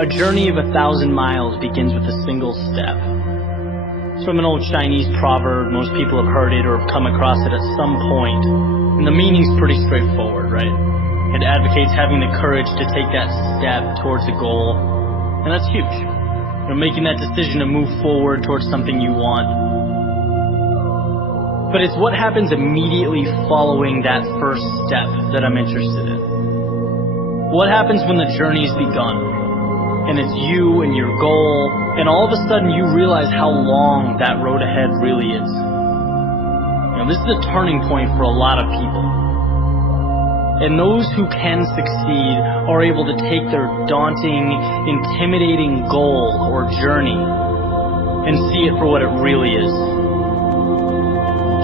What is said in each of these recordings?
A journey of 1,000 miles begins with a single step. It's from an old Chinese proverb. Most people have heard it or have come across it at some point. And the meaning's pretty straightforward, right? It advocates having the courage to take that step towards a goal. And that's huge. Making that decision to move forward towards something you want. But it's what happens immediately following that first step that I'm interested in. What happens when the journey's begun, and it's you and your goal, and all of a sudden you realize how long that road ahead really is. This is a turning point for a lot of people. And those who can succeed are able to take their daunting, intimidating goal or journey and see it for what it really is.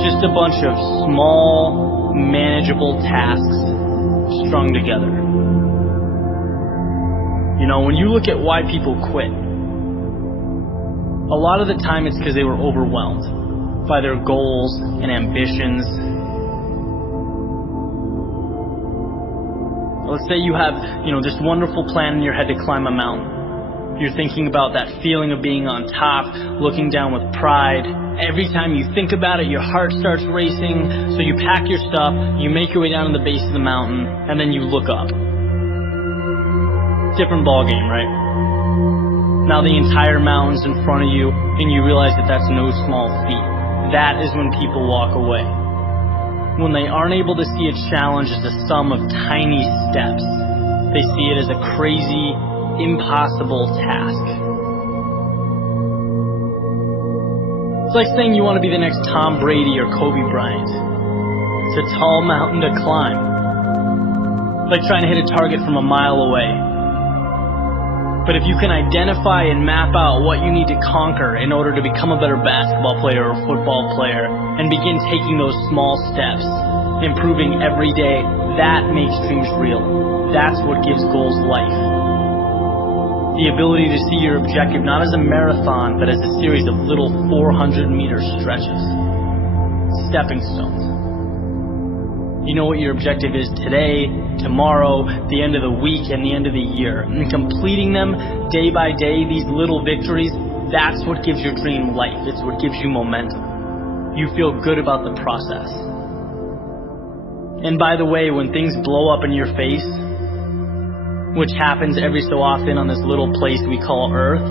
Just a bunch of small, manageable tasks strung together. When you look at why people quit, a lot of the time it's because they were overwhelmed by their goals and ambitions. Let's say you have, this wonderful plan in your head to climb a mountain. You're thinking about that feeling of being on top, looking down with pride. Every time you think about it, your heart starts racing. So you pack your stuff, you make your way down to the base of the mountain, and then you look up. Different ballgame, right? Now the entire mountain's in front of you, and you realize that that's no small feat. That is when people walk away. When they aren't able to see a challenge as a sum of tiny steps, they see it as a crazy, impossible task. It's like saying you want to be the next Tom Brady or Kobe Bryant. It's a tall mountain to climb. It's like trying to hit a target from a mile away. But if you can identify and map out what you need to conquer in order to become a better basketball player or football player and begin taking those small steps, improving every day, that makes dreams real. That's what gives goals life. The ability to see your objective not as a marathon, but as a series of little 400-meter stretches. Stepping stones. You know what your objective is today, tomorrow, the end of the week, and the end of the year. And completing them day by day, these little victories, that's what gives your dream life. It's what gives you momentum. You feel good about the process. And by the way, when things blow up in your face, which happens every so often on this little place we call Earth,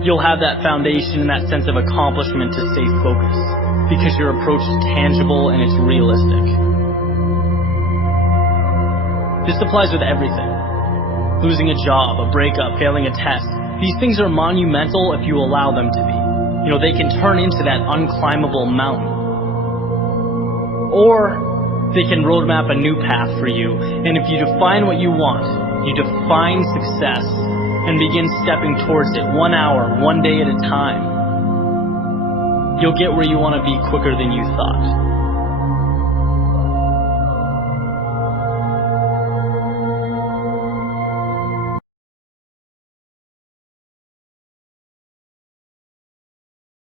you'll have that foundation and that sense of accomplishment to stay focused, because your approach is tangible and it's realistic. This applies with everything. Losing a job, a breakup, failing a test. These things are monumental if you allow them to be. They can turn into that unclimbable mountain. Or they can roadmap a new path for you. And if you define what you want, you define success and begin stepping towards it 1 hour, 1 day at a time, you'll get where you want to be quicker than you thought.